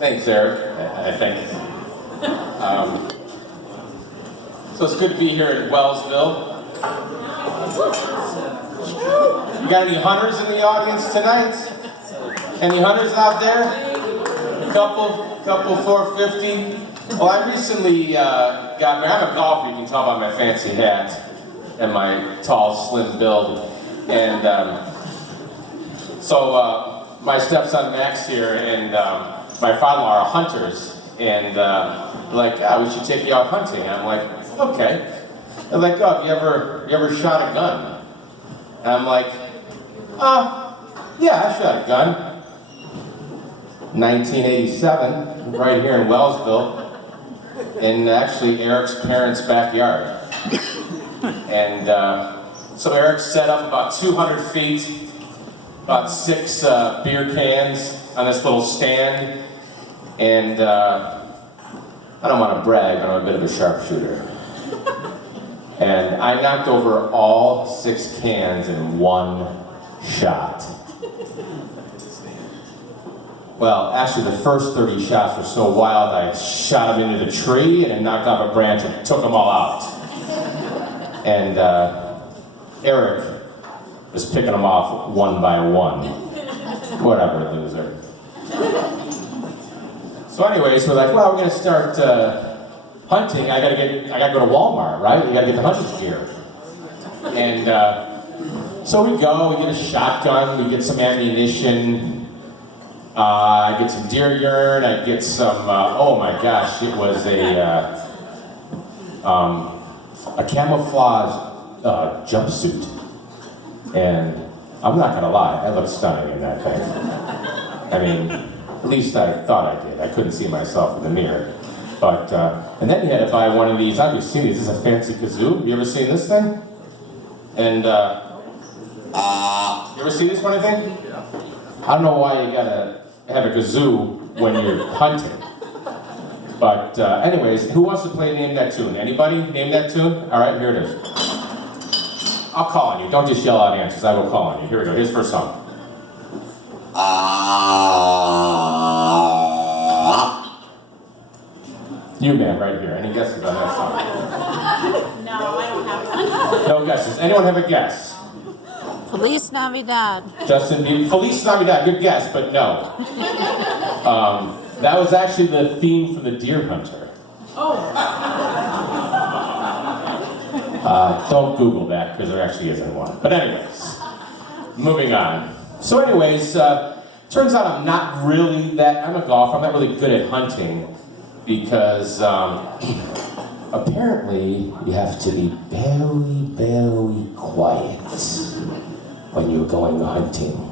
Thanks, Eric. I think. So it's good to be here in Wellsville. You got any hunters in the audience tonight? Any hunters out there? Couple 450. Well, I recently got married. I'm a golfer. You can tell by my fancy hat and my tall, slim build. And so my stepson Max here and my father-in-law are hunters. And they're like, yeah, we should take you out hunting. And I'm like, okay. They're like, oh, you ever shot a gun? And I'm like, yeah, I shot a gun. 1987, right here in Wellsville, in actually Eric's parents' backyard. And so Eric set up about 200 feet, about 6 beer cans on this little stand. And I don't want to brag, but I'm a bit of a sharpshooter. And I knocked over all 6 cans in one shot. Well, actually the first 30 shots were so wild I shot them into the tree and then knocked off a branch and took them all out. And Eric was picking them off one by one. Whatever, loser. So anyways, we're like, well, we're gonna start hunting. I gotta go to Walmart, right? You gotta get the hunting gear. And so we go, we get a shotgun, we get some ammunition. I get some deer urine, I get some, oh my gosh, it was a camouflage jumpsuit. And I'm not gonna lie, I looked stunning in that thing. I mean, at least I thought I did. I couldn't see myself in the mirror. But, and then you had to buy one of these, I've seen these, this is a fancy kazoo. You ever seen this thing? And, you ever see this one, I think? I don't know why you gotta have a kazoo when you're hunting. But anyways, who wants to play Name That Tune? Anybody? Name that tune? All right, here it is. I'll call on you. Don't just yell out answers. I will call on you. Here we go. Here's the first song. You, man, right here. Any guesses on that song? No, I don't have one. No guesses. Anyone have a guess? Feliz Navidad. Justin Bieber. Feliz Navidad. Good guess, but no. That was actually the theme for the Deer Hunter. Don't Google that, because there actually isn't one. But anyways, moving on. So anyways, turns out I'm not really that, I'm a golfer, I'm not really good at hunting, because apparently you have to be very, very quiet when you're going hunting.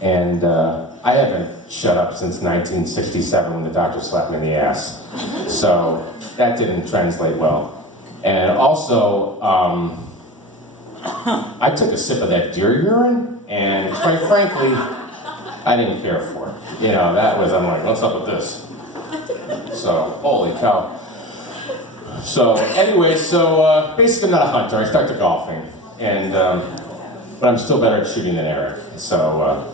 And I haven't shut up since 1967 when the doctor slapped me in the ass. So that didn't translate well. And also, I took a sip of that deer urine, and quite frankly, I didn't care for it. You know, that was, I'm like, what's up with this? So, holy cow. So, anyway, so basically I'm not a hunter. I started golfing, and but I'm still better at shooting than Eric. So,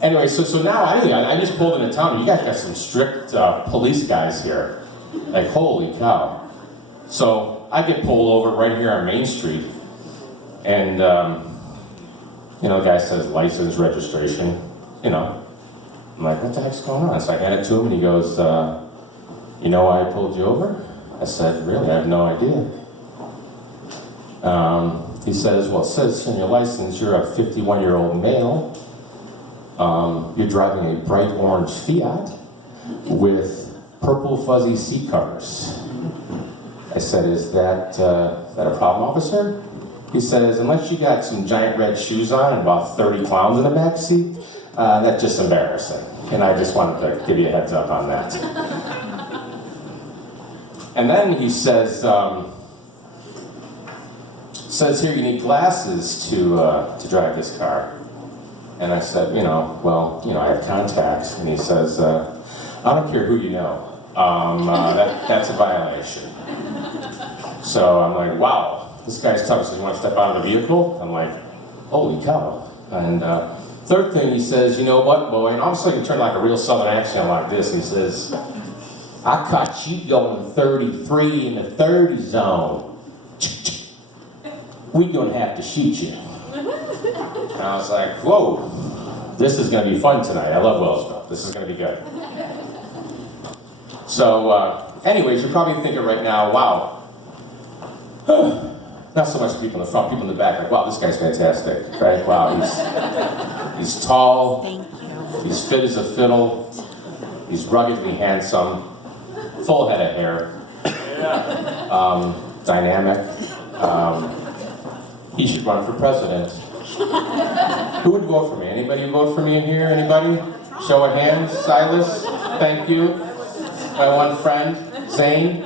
anyway, so now I just pulled into town. You guys got some strict police guys here. Like, holy cow. So I get pulled over right here on Main Street, and you know, the guy says license, registration, you know. I'm like, what the heck's going on? So I hand it to him, and he goes, you know why I pulled you over? I said, really? I have no idea. He says, well, it says in your license you're a 51-year-old male. You're driving a bright orange Fiat with purple fuzzy seat covers. I said, is that a problem, officer? He says, unless you got some giant red shoes on and about 30 clowns in the back seat, that's just embarrassing. And I just wanted to give you a heads up on that. And then he says here you need glasses to drive this car. And I said, well, I have contacts. And he says, I don't care who you know. That's a violation. So I'm like, wow, this guy's tough. So you want to step out of the vehicle? I'm like, holy cow. And Third thing, he says, you know what, boy? And all of a sudden he turned like a real southern accent like this. He says, I caught you going 33 in the 30 zone. We gonna have to shoot you. And I was like, whoa, this is gonna be fun tonight. I love Wellsville. This is gonna be good. So, anyways, you're probably thinking right now, wow. Not so much people in the front, people in the back, like, wow, this guy's fantastic, right? Wow, he's tall, Thank you. he's fit as a fiddle, he's ruggedly handsome, full head of hair, dynamic. He should run for president. Who would vote for me? Anybody vote for me in here? Anybody? Show of hands. Silas, thank you. My one friend, Zane.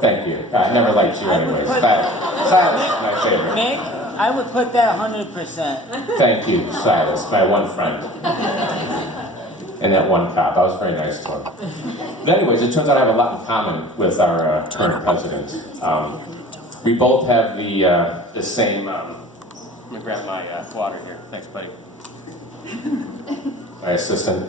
Thank you. I never liked you anyways. Silas is my favorite. Nick, I would put that 100%. Thank you, Silas, my one friend. And that one cop. I was very nice to him. But anyways, it turns out I have a lot in common with our current president. We both have the same... let me grab my water here. Thanks, buddy. My assistant.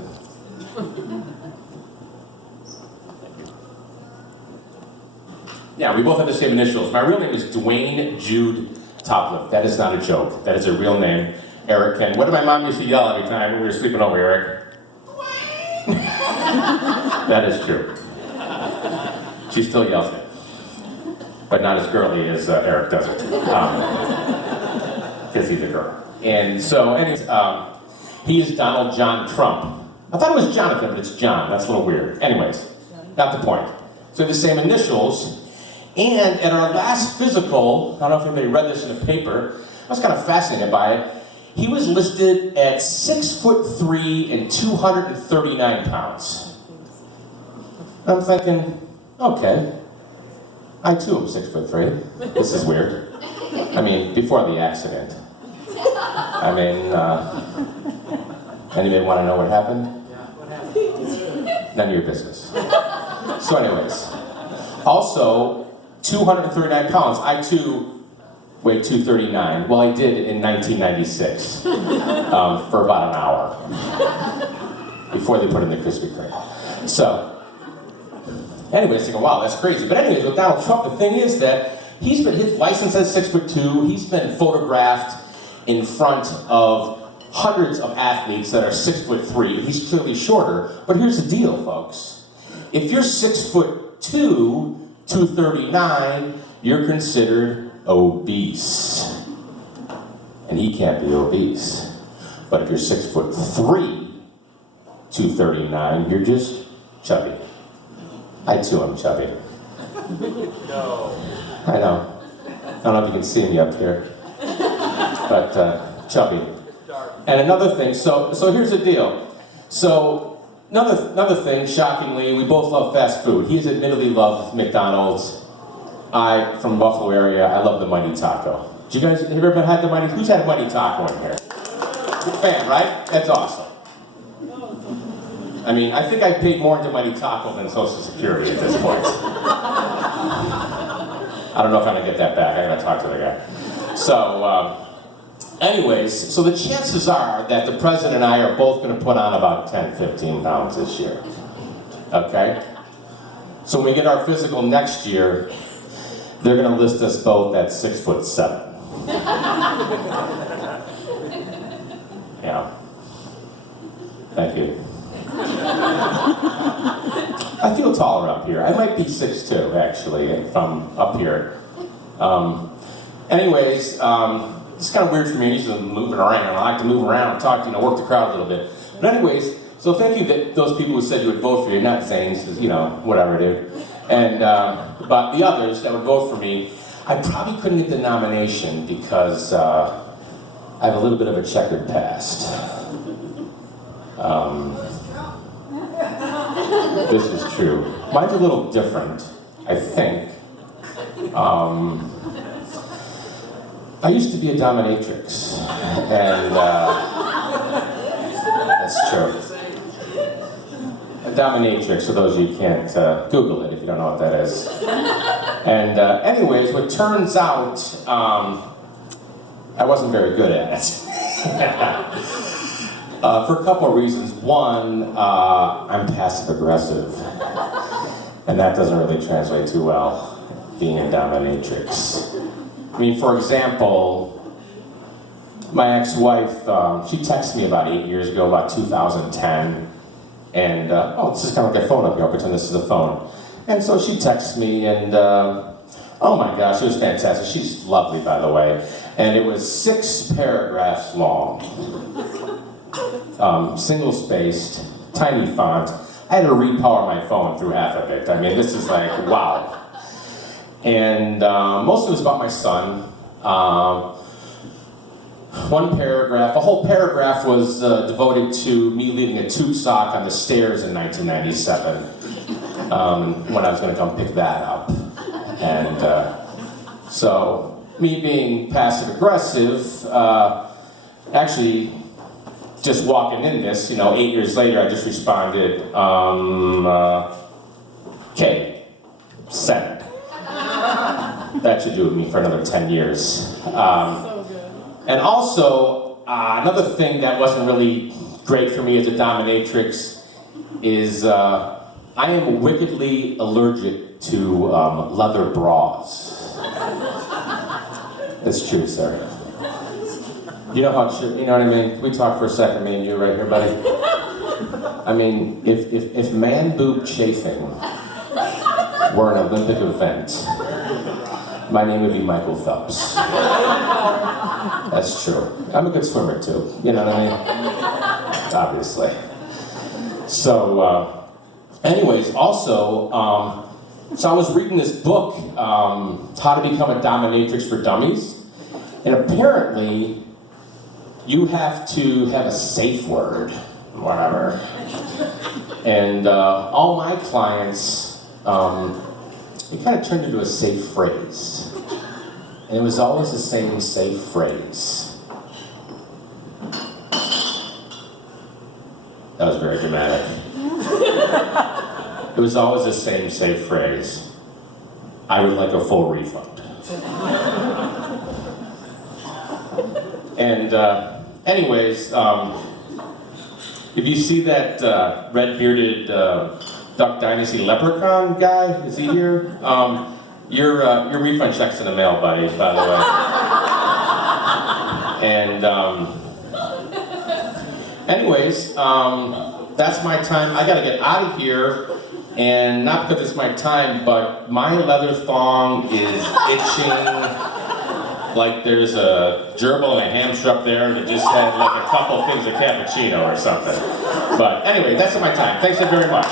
Yeah, we both have the same initials. My real name is Dwayne Jude Topliffe. That is not a joke. That is a real name. Eric and what did my mom used to yell every time when we were sleeping over, Eric? That is true. She still yells it. But not as girly as Eric does it. Because he's a girl. And so, anyways, he is Donald John Trump. I thought it was Jonathan, but it's John. That's a little weird. Anyways, not the point. So the same initials. And at our last physical, I don't know if anybody read this in the paper, I was kind of fascinated by it. He was listed at 6'3" and 239 pounds. I'm thinking, okay, I too am 6'3". This is weird. I mean, before the accident. I mean, anybody want to know what happened? None of your business. So anyways, also, 239 pounds. I too weighed 239. Well, I did in 1996 for about an hour before they put in the Krispy Kreme. So, anyways, thinking, wow, that's crazy. But anyways, with Donald Trump, the thing is that his license says 6'2". He's been photographed in front of hundreds of athletes that are 6'3". He's clearly shorter. But here's the deal, folks. If you're 6'2", 239, you're considered obese. And he can't be obese. But if you're 6'3", 239, you're just chubby. I too am chubby. No. I know. I don't know if you can see me up here. But chubby. And another thing, so here's the deal. So Another thing, shockingly, we both love fast food. He's admittedly loved McDonald's. I, from the Buffalo area, I love the Mighty Taco. Have you ever had the Mighty? Who's had Mighty Taco in here? Good fan, right? That's awesome. I mean, I think I paid more into Mighty Taco than Social Security at this point. I don't know if I'm gonna get that back. I gotta talk to the guy. So, anyways, so the chances are that the president and I are both going to put on about 10, 15 pounds this year. Okay? So when we get our physical next year, they're going to list us both at 6'7". Yeah. Thank you. I feel taller up here. I might be 6'2", actually, from up here. Anyways, it's kind of weird for me. I'm used to moving around. I like to move around, talk, work the crowd a little bit. But anyways, so thank you that those people who said you would vote for you, not Zane's, whatever, dude. And, but the others that would vote for me, I probably couldn't get the nomination because I have a little bit of a checkered past. This is true. Mine's a little different, I think. I used to be a dominatrix, and that's true. A dominatrix, for those of you who can't Google it if you don't know what that is. And anyways, what turns out, I wasn't very good at it. For a couple of reasons. One, I'm passive aggressive, and that doesn't really translate too well, being a dominatrix. I mean, for example, my ex-wife, she texted me about 8 years ago, about 2010, and, oh, this is kind of like a phone up here, I'll pretend this is a phone. And so she texted me, and, oh my gosh, it was fantastic. She's lovely, by the way. And it was 6 paragraphs long, single-spaced, tiny font. I had to repower my phone through half of it. I mean, this is like, wow. And most of it was about my son. One paragraph, a whole paragraph was devoted to me leaving a tube sock on the stairs in 1997 when I was going to come pick that up. And so, me being passive aggressive, actually, just walking in this, 8 years later, I just responded, okay, send. That should do with me for another 10 years. So good. And also, another thing that wasn't really great for me as a dominatrix is I am wickedly allergic to leather bras. That's true, sir. You know how, you know what I mean? Can we talk for a second, me and you right here, buddy? I mean, if man boob chafing were an Olympic event, my name would be Michael Phelps. That's true. I'm a good swimmer too, you know what I mean? Obviously. So, anyways, also, so I was reading this book, How to Become a Dominatrix for Dummies, and apparently you have to have a safe word, whatever. And all my clients, it kind of turned into a safe phrase. And it was always the same safe phrase. That was very dramatic. It was always the same safe phrase. I would like a full refund. And anyways, if you see that red-bearded Duck Dynasty leprechaun guy, is he here? Your refund check's in the mail, buddy, by the way. And anyways, that's my time. I gotta get out of here, and not because it's my time, but my leather thong is itching like there's a gerbil and a hamster up there that just had like a couple things of cappuccino or something. But anyway, that's my time. Thanks so very much.